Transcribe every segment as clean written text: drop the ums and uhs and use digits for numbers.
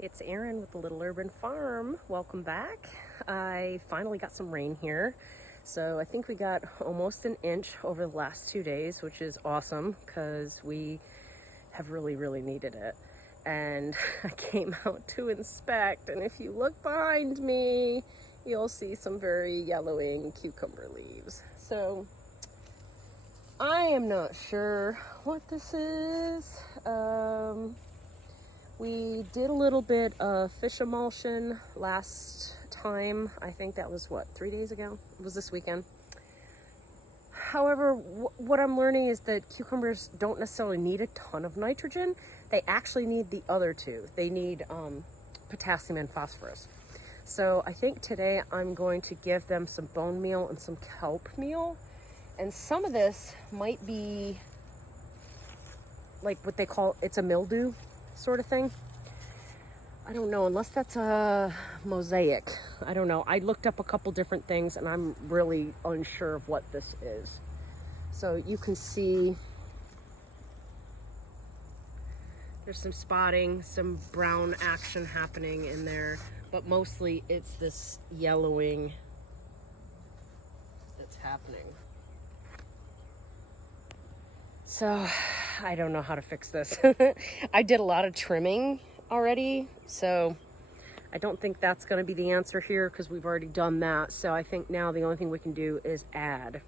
It's Erin with the Little Urban Farm. Welcome back. I finally got some rain here. So I think we got almost an inch over the last 2 days, which is awesome because we have really needed it. And I came out to inspect, and if you look behind me, you'll see some very yellowing cucumber leaves. So I am not sure what this is. We did a little bit of fish emulsion last time. I think that was, 3 days ago? It was this weekend. However, what I'm learning is that cucumbers don't necessarily need a ton of nitrogen. They actually need the other two. They need potassium and phosphorus. So I think today I'm going to give them some bone meal and some kelp meal. And some of this might be like what they call, it's a mildew sort of thing. I don't know, unless that's a mosaic. I don't know. I looked up a couple different things and I'm really unsure of what this is. So you can see there's some spotting, some brown action happening in there, but mostly it's this yellowing that's happening. So I don't know how to fix this. I did a lot of trimming already, so I don't think that's going to be the answer here because we've already done that. So I think now the only thing we can do is add.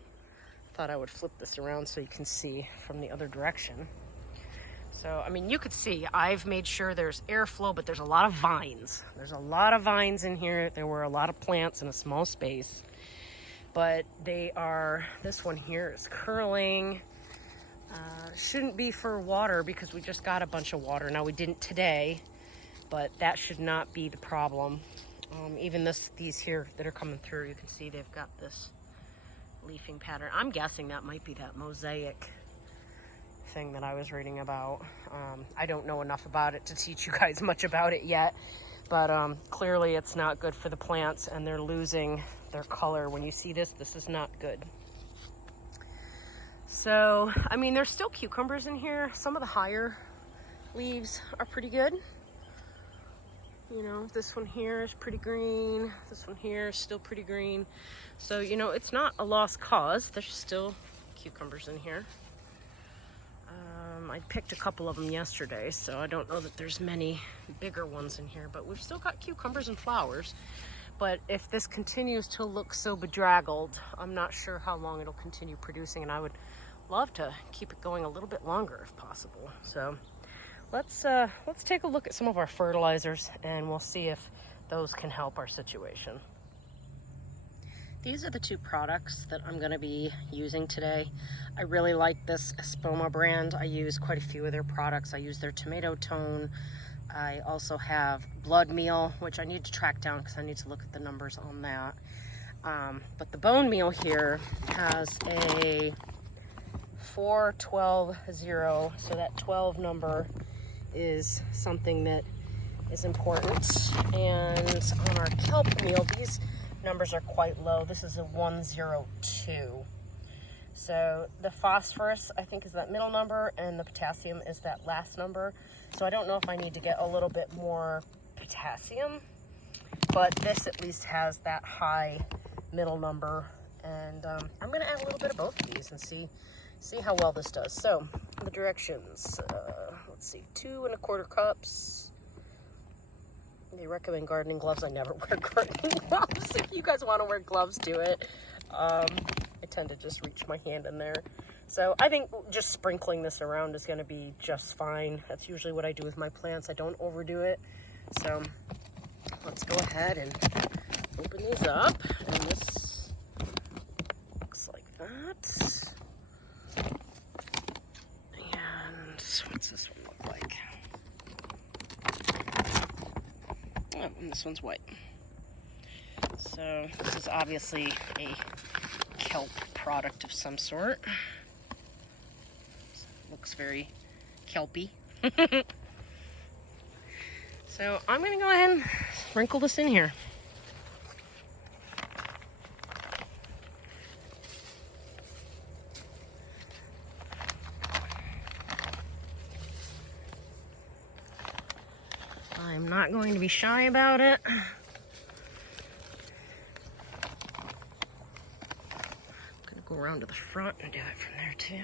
Thought I would flip this around so you can see from the other direction. So, I mean, you could see I've made sure there's airflow, but there's a lot of vines. There's a lot of vines in here. There were a lot of plants in a small space, but they are, this one here is curling. Shouldn't be for water because we just got a bunch of water. Now we didn't today, but that should not be the problem. Even these here that are coming through, you can see they've got this leafing pattern. I'm guessing that might be that mosaic thing that I was reading about. I don't know enough about it to teach you guys much about it yet, but clearly it's not good for the plants and they're losing their color. When you see this, this is not good. So, I mean, there's still cucumbers in here. Some of the higher leaves are pretty good. You know, this one here is pretty green. This one here is still pretty green. So, you know, it's not a lost cause. There's still cucumbers in here. I picked a couple of them yesterday, so I don't know that there's many bigger ones in here, but we've still got cucumbers and flowers. But if this continues to look so bedraggled, I'm not sure how long it'll continue producing, and I would love to keep it going a little bit longer if possible. So let's take a look at some of our fertilizers and we'll see if those can help our situation. These are the two products that I'm going to be using today. I really like this Espoma brand. I use quite a few of their products. I use their tomato tone. I also have blood meal, which I need to track down because I need to look at the numbers on that. But the bone meal here has a 4-12-0, so that 12 number is something that is important. And on our kelp meal, these numbers are quite low. This is a 102. So the phosphorus, I think, is that middle number, and the potassium is that last number. So I don't know if I need to get a little bit more potassium, but this at least has that high middle number. And I'm going to add a little bit of both of these and see how well this does. So the directions, let's see, 2 1/4 cups. They recommend gardening gloves. I never wear gardening gloves. If you guys want to wear gloves, do it. I tend to just reach my hand in there. So I think just sprinkling this around is going to be just fine. That's usually what I do with my plants. I don't overdo it. So let's go ahead and open these up. And this looks like that. And what's this one look like? Oh, and this one's white. So this is obviously a kelp product of some sort. Looks very kelpy. So I'm going to go ahead and sprinkle this in here. I'm not going to be shy about it. I'm gonna go around to the front and do it from there too.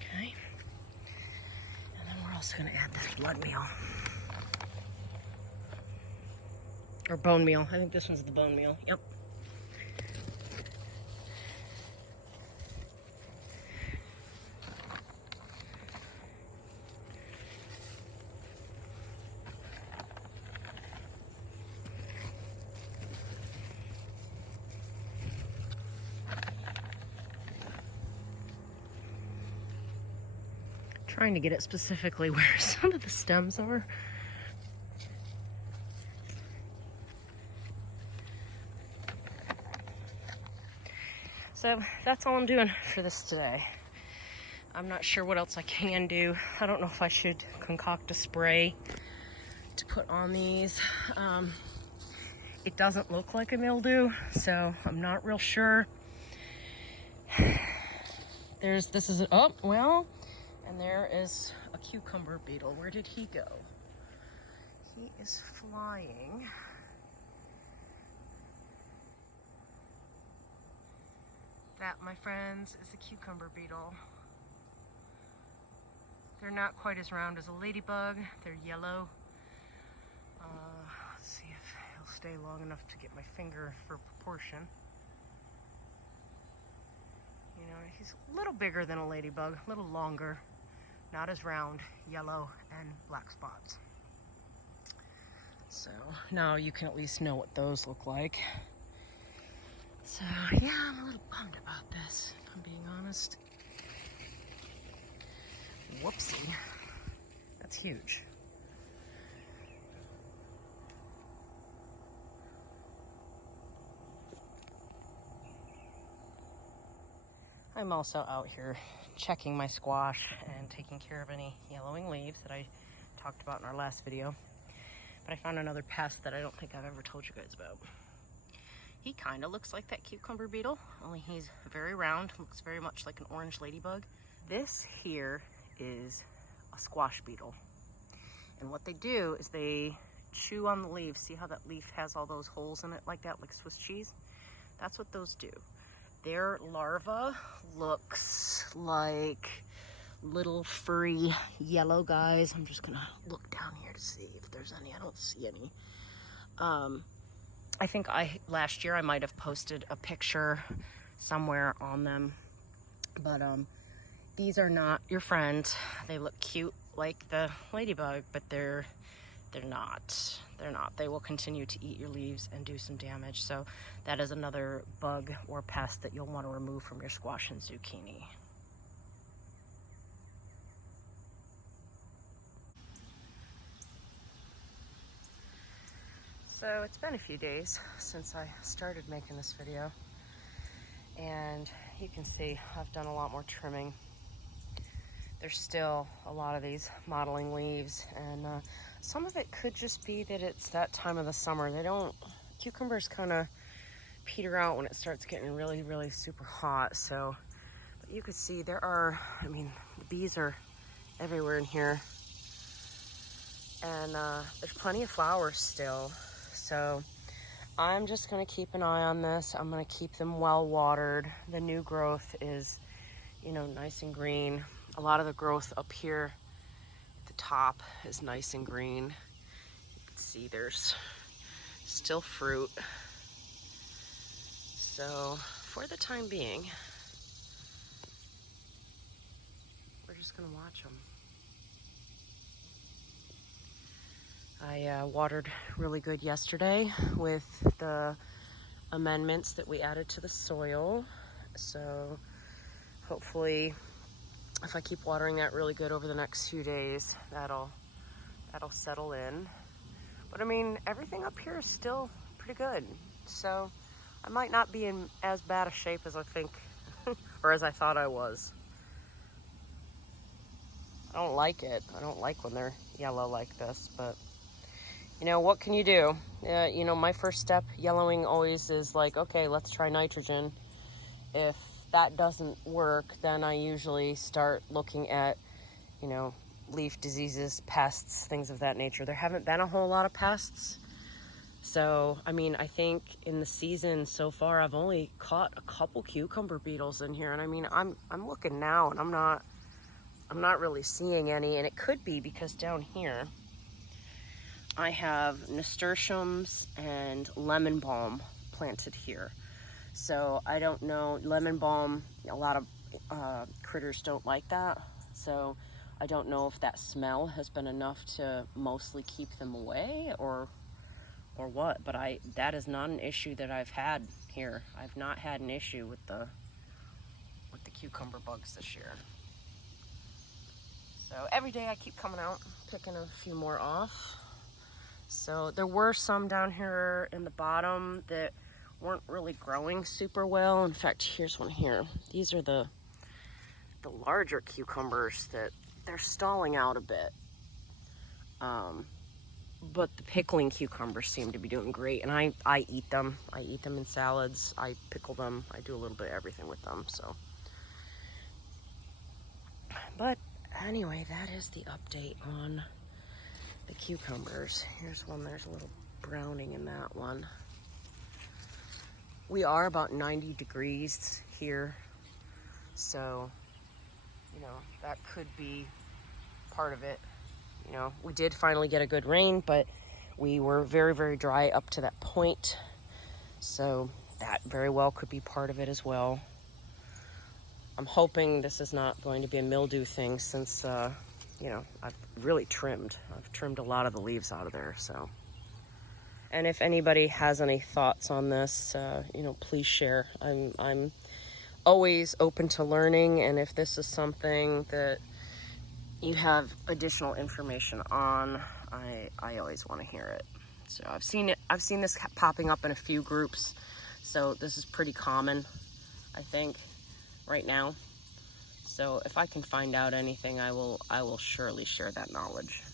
Okay. And then we're also gonna add this blood meal. Or bone meal. I think this one's the bone meal. Yep. Trying to get it specifically where some of the stems are. So that's all I'm doing for this today. I'm not sure what else I can do. I don't know if I should concoct a spray to put on these. It doesn't look like a mildew, so I'm not real sure. And there is a cucumber beetle. Where did he go? He is flying. That, my friends, is a cucumber beetle. They're not quite as round as a ladybug. They're yellow. Let's see if he'll stay long enough to get my finger for proportion. You know, he's a little bigger than a ladybug, a little longer, not as round, yellow and black spots. So now you can at least know what those look like. So yeah, I'm a little bummed about this, if I'm being honest. Whoopsie. That's huge. I'm also out here checking my squash and taking care of any yellowing leaves that I talked about in our last video. But I found another pest that I don't think I've ever told you guys about. He kind of looks like that cucumber beetle, only he's very round, looks very much like an orange ladybug. This here is a squash beetle. And what they do is they chew on the leaves. See how that leaf has all those holes in it like that, like Swiss cheese? That's what those do. Their larva looks like little furry yellow guys. I'm just gonna look down here to see if there's any. I don't see any. I think last year I might have posted a picture somewhere on them, but these are not your friend. They look cute like the ladybug, but they're not. They're not. They will continue to eat your leaves and do some damage. So that is another bug or pest that you'll want to remove from your squash and zucchini. So it's been a few days since I started making this video, and you can see I've done a lot more trimming. There's still a lot of these mottling leaves, and some of it could just be that it's that time of the summer. Cucumbers kind of peter out when it starts getting really, really super hot. So, but you could see there are, the bees are everywhere in here, and there's plenty of flowers still. So I'm just gonna keep an eye on this. I'm gonna keep them well watered. The new growth is, nice and green. A lot of the growth up here at the top is nice and green. You can see there's still fruit. So for the time being, we're just gonna watch them. I watered really good yesterday with the amendments that we added to the soil. So hopefully, if I keep watering that really good over the next few days, that'll settle in. But everything up here is still pretty good. So I might not be in as bad a shape as I think, or as I thought I was. I don't like it. I don't like when they're yellow like this, but you know, what can you do? You know, my first step, yellowing always is like, okay, let's try nitrogen. If that doesn't work, then I usually start looking at, you know, leaf diseases, pests, things of that nature. There haven't been a whole lot of pests. So, I mean, I think in the season so far, I've only caught a couple cucumber beetles in here. And I mean, I'm looking now and I'm not really seeing any. And it could be because down here, I have nasturtiums and lemon balm planted here. So I don't know, lemon balm, a lot of critters don't like that. So I don't know if that smell has been enough to mostly keep them away or what, but that is not an issue that I've had here. I've not had an issue with the cucumber bugs this year. So every day I keep coming out, picking a few more off. So there were some down here in the bottom that weren't really growing super well. In fact, here's one here. These are the larger cucumbers that they're stalling out a bit. But the pickling cucumbers seem to be doing great, and I eat them. I eat them in salads. I pickle them. I do a little bit of everything with them. So, but anyway, that is the update on the cucumbers. Here's one. There's a little browning in that one. We are about 90 degrees here, so you know that could be part of it. You know, we did finally get a good rain, but we were very, very dry up to that point. So that very well could be part of it as well. I'm hoping this is not going to be a mildew thing since, you know, I've really trimmed. I've trimmed a lot of the leaves out of there, so. And if anybody has any thoughts on this, you know, please share. I'm always open to learning, and if this is something that you have additional information on, I always want to hear it. So I've seen this popping up in a few groups, so this is pretty common, I think, right now. So if I can find out anything, I will surely share that knowledge.